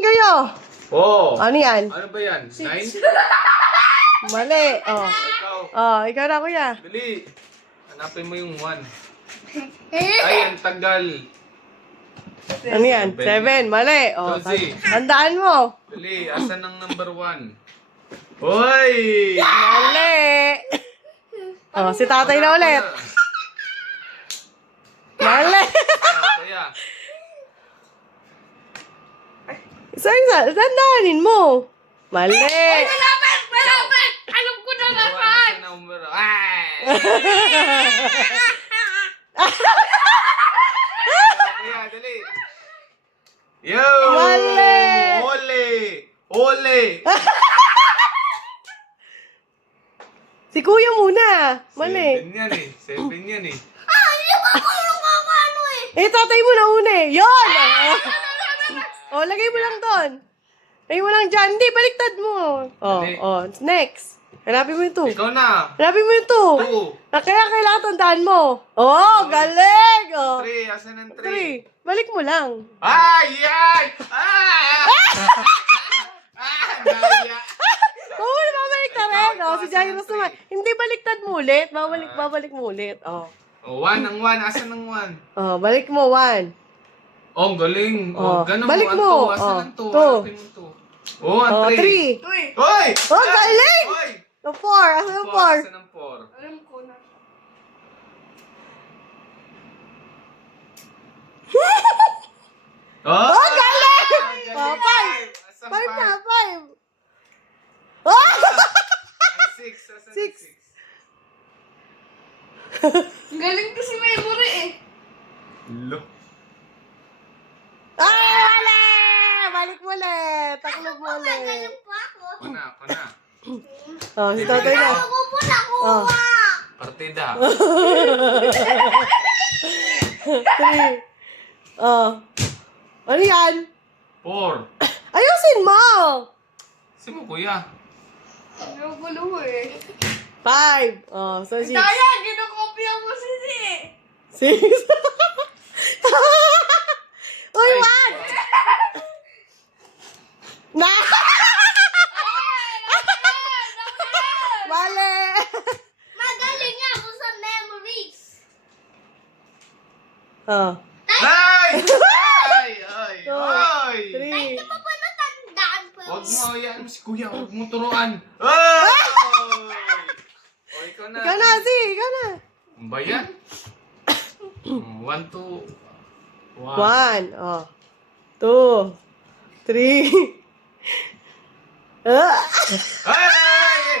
Kayo. Oh. Ano yan? Ano ba yan? 9? Mali. Oh. Ikaw. Oh, ikaw na kuya. Dali. Hanapin mo yung 1. Ay, ang tagal. Ano yan? 7. Mali. Oh, Josie. tandaan mo. Dali, asan ang number 1? Hoy! Mali. Oh, si tatay na ulit. Mali. Kaya. Tandaanin mo. Mali. Malapit! Alam ko na lahat! Asan ang number? Ay! Kaya, dali. Yo! Mali. Ole! Ole! Si kuya muna. Mali. 7 yan eh. 7 yan eh. Hindi ba ako nakakano eh? Tatay mo na una eh. Yun! Oh, lagay mo lang doon. Lagay mo lang dyan. Hindi, baliktad mo. Oh, Dali. oh. Next. Hanapin mo yung 2. Ikaw na. Hanapin mo yung 2. 2. Kaya kailangan tandaan mo. Oh, galing! Oh. 3. Asan ang 3? 3. Balik mo lang. Ay! Ay! Ah! Naya! Oo, babalik ka rin. Ikaw, Oh, si Jairus asan ang naman. Hindi baliktad mo ulit. Babalik mo ulit. Oh. Oh, 1 ang 1. Asan ang 1? Oh, balik mo. 1. Oh, ang galing. Oh, Oh, ganun balik mo. mo. Ang 2. Asan Oh, ang 2? 2. Hanapin mo 2. Oh, ang Oh, 3. 3. Hoy! Oh, galing! Hoy! The 4. Asan ang 4? Asan ang 4? Alam ko na. Oh, Oh, galing! galing. Oh, 5. Asan 5 na, 5? 5. Oh! Ang 6. Asan ang 6. 6? Galing kasi memory eh. Lo. Ah, mali! Balik mo ulit. Taklob mo ulit. Pa ako. Ako na, ako na. Oh, si tatay na. Ako po Oh. nakuha. Partida. 3. Oh. Ano yan? 4. Ayusin mo! Si mo, kuya. Nagulo eh. 5. Oh, so 6. Daya, ginokopya mo sila eh. 6. Uy, 1! Na! Mali! Magaling nga ako sa memories. Oh. Ay! Ay! Ay! Two, Ay! 3. Hindi pa ba natandaan po? Huwag mo, yan si kuya. Huwag mo turuan. Ay! O, ikaw na. Ikaw na, si. Ikaw na. Ang ba yan? 1, 2, 1. Oh. 2. 3. Ay! Ay!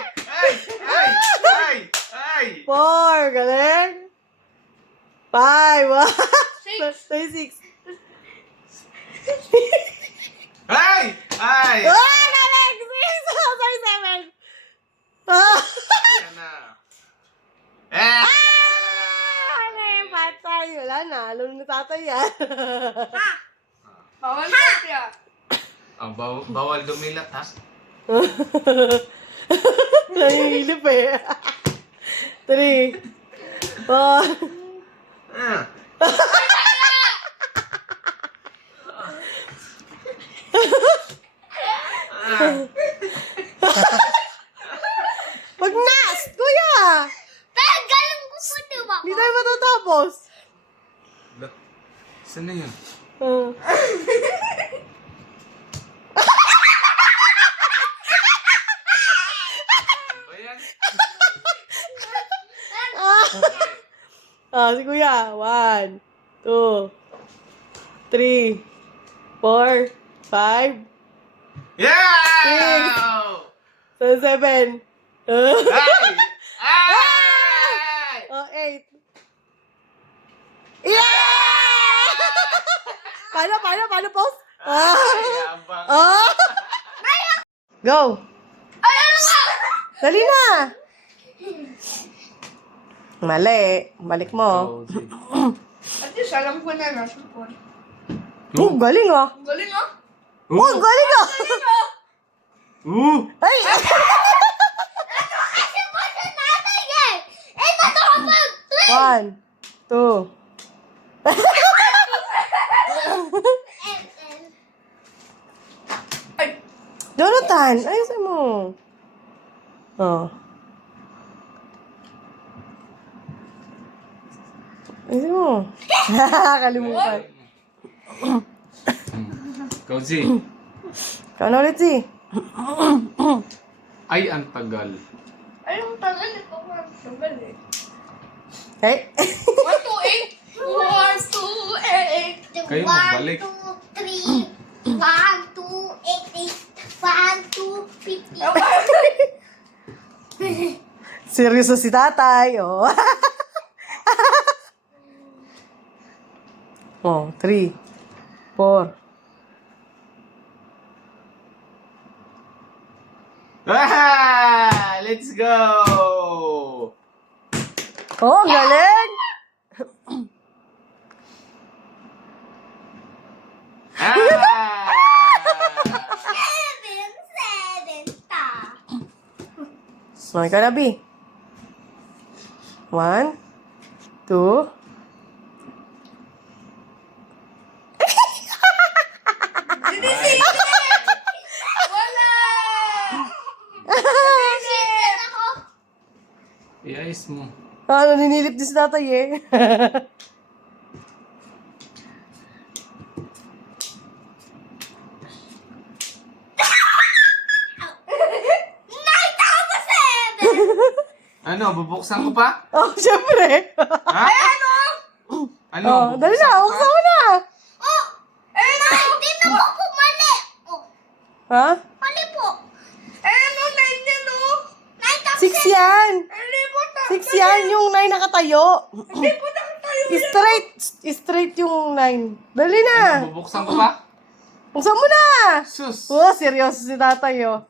Ay! Ay! Ay! 4. Galing. 5. 6. 6. Ay! Ay! Ah, galing! 6. Sorry, 7. Ah! Yan na. Eh! Ano yung patay? Wala na. Alam na tatay yan. Bawal kopya. Ah, bawal dumilat, ha? Nahihilip eh. 3. 4. Ah. Wag na! Kuya! Pero galing ko po diba? Hindi tayo matatapos. Saan na yun? Ah. Ba yan? Si kuya. 1, 2, 3, 4, 5, Yeah! 7. Ay! Ay! 8. Yeah! Paano post? Ay, abang. Go! Dali na! Mali. Balik mo. At least alam ko na nasa phone. Oh, galing ah. Galing ah. Oh, galing ah. Ay! Kasi po sa natay eh. Eh, totoo pa yung twin. 1, 2. Jonathan, ayusin mo. Oh. Ayusin mo. Kalimutan. Kauzi. Ikaw na ulit si. Ay, ang tagal. Ay, ang tagal. Ito ko ang tagal eh. Hey. 1, 2, 8. 1, 2, 8. Kayo magbalik. 1, 2, 3. 1, 2, 8, 1, 2, 50. Seryoso si tatay. Oh. Oh, 3, 4. Ah! Let's go! Oh, galing! Ah! 7, 7 ta. So, ikaw na, B. 1, 2. Wala! Shit ako. I-ayos mo. Ah, naninilip din si tatay eh. Night ako 7. Ano, bubuksan ko pa? Oh, syempre. Ha? Ano? Oh, dali na, bubuksan ko uksa mo na. Oh! Hindi na po mali. Oh, Ha? mali po. Ano, 9 yan oh. 9 ako 6 yan. Hindi po 6 yan, yung 9 nakatayo. Hindi po nakatayo. Straight yung 9. Dali na. Ano, bubuksan ko pa? Uksa mo na. Sus! Oh, seryoso si tatay oh.